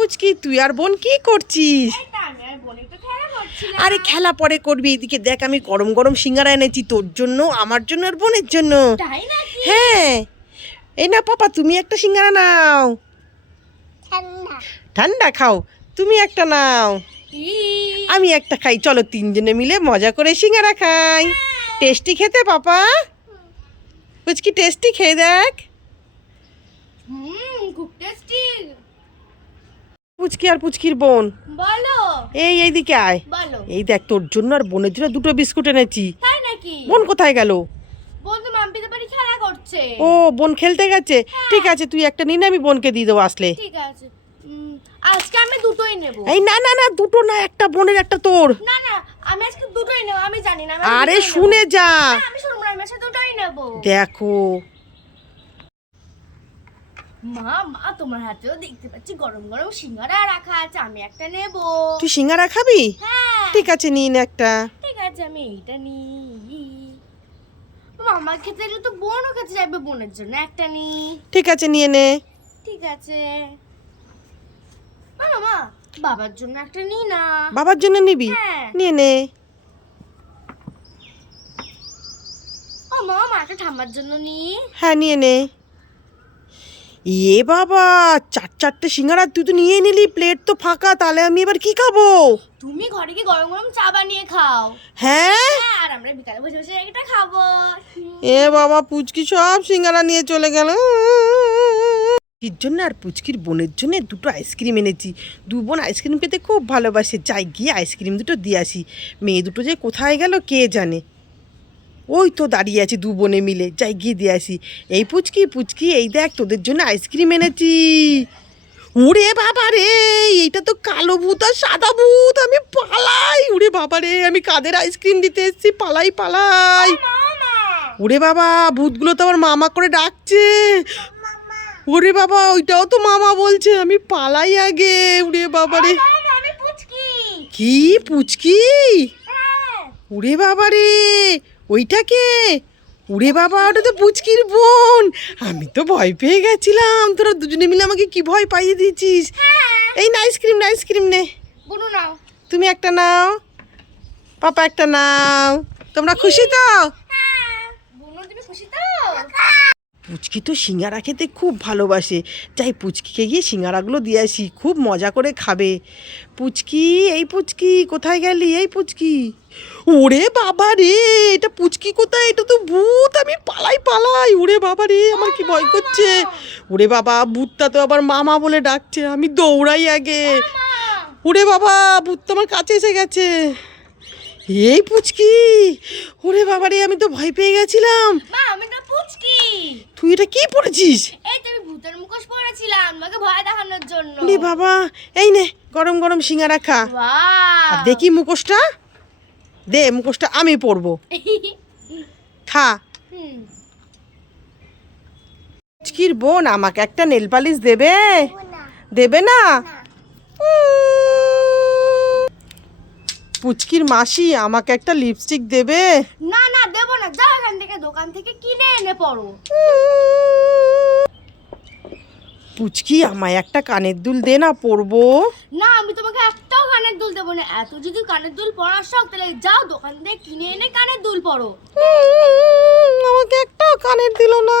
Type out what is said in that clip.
পুচকি, তুই আর বোন কি করছিস? আরে খেলা পরে করবি, এদিকে দেখ আমি গরম গরম সিঙ্গারা এনেছি তোর জন্য, আমার জন্য আর বোনের জন্য। হ্যাঁ, এই না পাপা, তুমি একটা সিঙ্গারা নাও। ঠান্ডা খাও, তুমি একটা নাও, আমি একটা খাই। চলো তিনজনে মিলে মজা করে সিঙ্গারা খাই। টেস্টি খেতে পাপা? পুচকি টেস্টি, খেয়ে দেখ। খুব টেস্টি। পুচকি আর পুচকির বোন, বলো। এইদিকে আয়। বলো। এই দেখ তোর জন্য আর বোনের জন্য দুটো বিস্কুট এনেছি। তাই নাকি? বোন কোথায় গেল? বোন তো মাম্পিদের বাড়ি খেলা করছে। ও, বোন খেলতে গেছে। ঠিক আছে, তুই একটা নিন, আমি বোনকে দিয়ে দেবো আসলে। ঠিক আছে, আজকে আমি দুটোই নেব। এই না না না, দুটো না, একটা বোনের একটা তোর। না না, আমি আজকে দুটোই নেব। আমি জানি না। আরে শুনে যা। আমি শুনবো না, আমি আজকে দুটোই নেব। দেখো মা, মা তোমার হাতেও দেখতে পাচ্ছি গরম গরম সিঙ্গারা রাখা আছে, আমি একটা নেব। তুই সিঙ্গারা খাবি? হ্যাঁ। ঠিক আছে, নিন একটা। ঠিক আছে, আমি এইটা নিই। মামা খেতে গেলে তো বোনও খেতে যাবে, বোনের জন্য একটা নিই। ঠিক আছে, নিয়ে নে। ঠিক আছে। মা, বাবার জন্য একটা নিই না? বাবার জন্য নিবি? হ্যাঁ। নিয়ে নে। ও মা, একটা ঠাম্মার জন্য নিই। হ্যাঁ, নিয়ে নে। এ বাবা, চারটে সিঙ্গারা তুই তো নিয়ে নিলি, প্লেট তো ফাঁকা, তাহলে আমি এবার কি খাবো? তুমি ঘরে গিয়ে গরম গরম চা বানিয়ে খাও। হ্যাঁ, আর আমরা বিকালে বসে বসে এটা খাবো। এ বাবা, পুচকি সব সিঙ্গারা নিয়ে চলে গেল। এর জন্য আর পুচকির বোনের জন্য দুটো আইসক্রিম এনেছি। দু বোন আইসক্রিম খেতে খুব ভালোবাসে, যাই গিয়ে আইসক্রিম দুটো দিয়ে আসি। মেয়ে দুটো যে কোথায় গেল কে জানে। ওই তো দাঁড়িয়ে আছে দু বোনে মিলে, যাই গিয়ে দিয়ে আসি। এই পুচকি পুচকি, এই দেখ তোদের জন্য আইসক্রিম এনেছি। উড়ে বাবা রে, এইটা তো কালো ভূত আর সাদা ভূত, আমি পালাই। উড়ে বাবা রে, আমি কাদের আইসক্রিম দিতে এসেছি, পালাই পালাই। উড়ে বাবা, ভূতগুলো তো আমার মামা করে ডাকছে। ওরে বাবা, ওইটাও তো মামা বলছে, আমি পালাই আগে। উড়ে বাবা রে, কি পুচকি? উড়ে বাবা রে, ওইটা কে? উড়ে বাবা, ওটা তো পুচকির বোন। আমি তো ভয় পেয়ে গেছিলাম, তোরা দুজনে মিলে আমাকে কি ভয় পাইয়ে দিয়েছিস। এই না আইসক্রিম, না আইসক্রিম নে। বুনু নাও। তুমি একটা নাও, পাপা একটা নাও। তোমরা খুশি তো? বুনু, তুমি খুশি তো? পুচকি তো সিঙ্গারা খেতে খুব ভালোবাসে, যাই পুচকিকে গিয়ে সিঙ্গারাগুলো দিয়ে আসি, খুব মজা করে খাবে। পুচকি, এই পুচকি কোথায় গেলি? এই পুচকি, ওরে বাবা রে, এটা পুচকি কোথায়? এটা তো ভূত, আমি পালাই পালাই। উড়ে বাবা রে, আমার কি ভয় করছে। উড়ে বাবা, ভূতটা তো আবার মামা বলে ডাকছে, আমি দৌড়াই আগে। উড়ে বাবা, ভূত তো আমার কাছে এসে গেছে। এই পুচকি, ওরে বাবা রে, আমি তো ভয় পেয়ে গেছিলাম। মা, আমি তো পুচকি। তুই এটা কি পড়েছিস? এই তুমি ভূতের মুখোশ পরেছিলাম তোমাকে ভয় দেখানোর জন্য। রে বাবা, এই নে গরম গরম সিঙ্গারা খা। আর দেখি মুখোশটা দে, মুখোশটা আমি পরবো, খা। পুচকির বোন আমাকে একটা নেল পালিশ দেবে? দেবে না? পুচকির মাসি আমাকে একটা লিপস্টিক দেবে? না না, দেবো না, যাও এখান থেকে, দোকান থেকে কিনে এনে পড়ো। পুচকি আমায় একটা কানের দুল দে না, পরবো। না, আমি তোমাকে একটাও কানের দুল দেবো না। এত যদি কানের দুল পরার শখ, তাহলে যাও দোকান থেকে কিনে এনে কানের দুল পরো। আমাকে একটাও কানের দিল না।